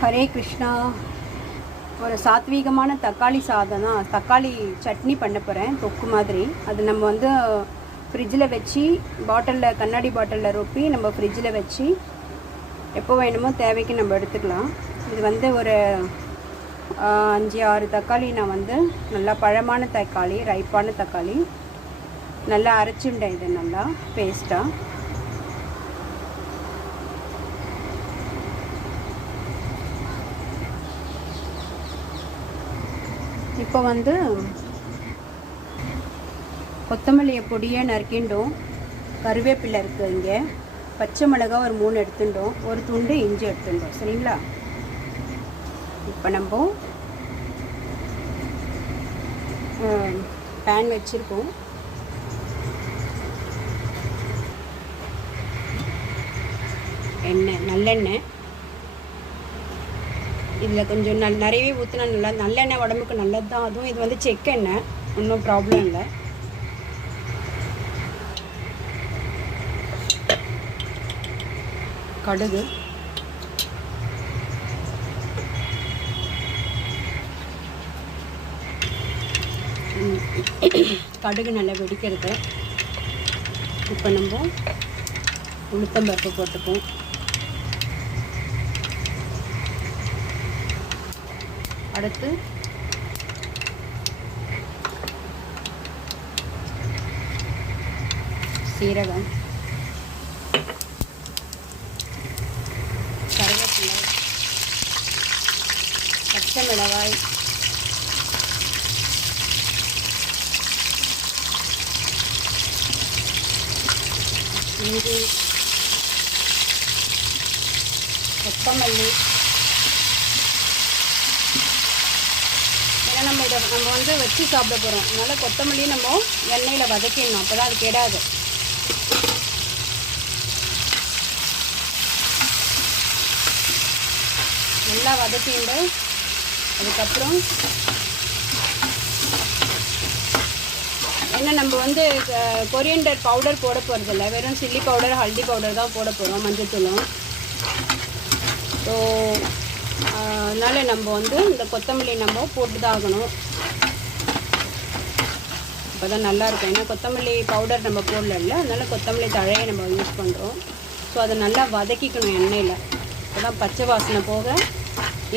ஹரே கிருஷ்ணா. ஒரு சாத்வீகமான தக்காளி சாதம் தான், தக்காளி சட்னி பண்ண போகிறேன், தொக்கு மாதிரி. அது நம்ம வந்து ஃப்ரிட்ஜில் வச்சு பாட்டிலில், கண்ணாடி பாட்டிலில் ரொப்பி நம்ம ஃப்ரிட்ஜில் வச்சு எப்போ வேணுமோ தேவைக்கு நம்ம எடுத்துக்கலாம். இது வந்து ஒரு 5-6 தக்காளி நான் வந்து நல்லா பழமான தக்காளி, ரைப்பான தக்காளி நல்லா அரைச்சுண்டேன். இது நல்லா பேஸ்ட்டாக. இப்போ வந்து கொத்தமல்லியை பொடியை நறுக்கிண்டோம், கருவேப்பிலை இருக்குது, இங்கே பச்சை மிளகா ஒரு 3 எடுத்துட்டோம், ஒரு துண்டு இஞ்சி எடுத்துட்டோம். சரிங்களா? இப்போ நம்ம பேன் வச்சுருக்கோம். எண்ணெய், நல்லெண்ணெய். இதில் கொஞ்சம் நிறையவே ஊற்றினா நல்லெண்ணெய் உடம்புக்கு நல்லது தான். அதுவும் இது வந்து செக்கெண்ணெய், ஒன்றும் ப்ராப்ளம் இல்லை. கடுகு, கடுகு நல்லா வெடிக்கிறது. இப்போ நம்ம உளுத்தம்பருப்பு போட்டுப்போம். அடுத்து சீரகம், கருவேப்பிலை, பச்சை மிளகாய், இஞ்சி, கொத்தமல்லி. ஏன்னா நம்ம வந்து வச்சு சாப்பிட போகிறோம், அதனால் கொத்தமல்லியும் நம்ம எண்ணெயில் வதக்கிடணும், அப்போ தான் அது கெடாது. நல்லா வதக்கிண்டு அதுக்கப்புறம் ஏன்னா நம்ம வந்து கொரியண்டர் பவுடர் போட போகிறதில்ல, வெறும் சில்லி பவுடர், ஹல்தி பவுடர் தான் போட போகிறோம், மஞ்சத்தூளும். ஸோ அதனால் நம்ம வந்து இந்த கொத்தமல்லி நம்ம போட்டு தான் ஆகணும், அப்போ தான் நல்லாயிருக்கும். ஏன்னா கொத்தமல்லி பவுடர் நம்ம போடல, அதனால் கொத்தமல்லி தழையை நம்ம யூஸ் பண்ணுறோம். ஸோ அதை நல்லா வதக்கிக்கணும் எண்ணெயில், அப்போ தான் பச்சை வாசனை போக.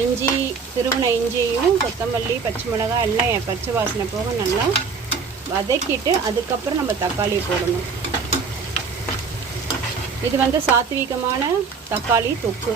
இஞ்சி, திருவண்ண இஞ்சியும் கொத்தமல்லி, பச்சை மிளகாய் எல்லாம் பச்சை வாசனை போக நல்லா வதக்கிட்டு அதுக்கப்புறம் நம்ம தக்காளி போடணும். இது வந்து சாத்வீகமான தக்காளி தொக்கு.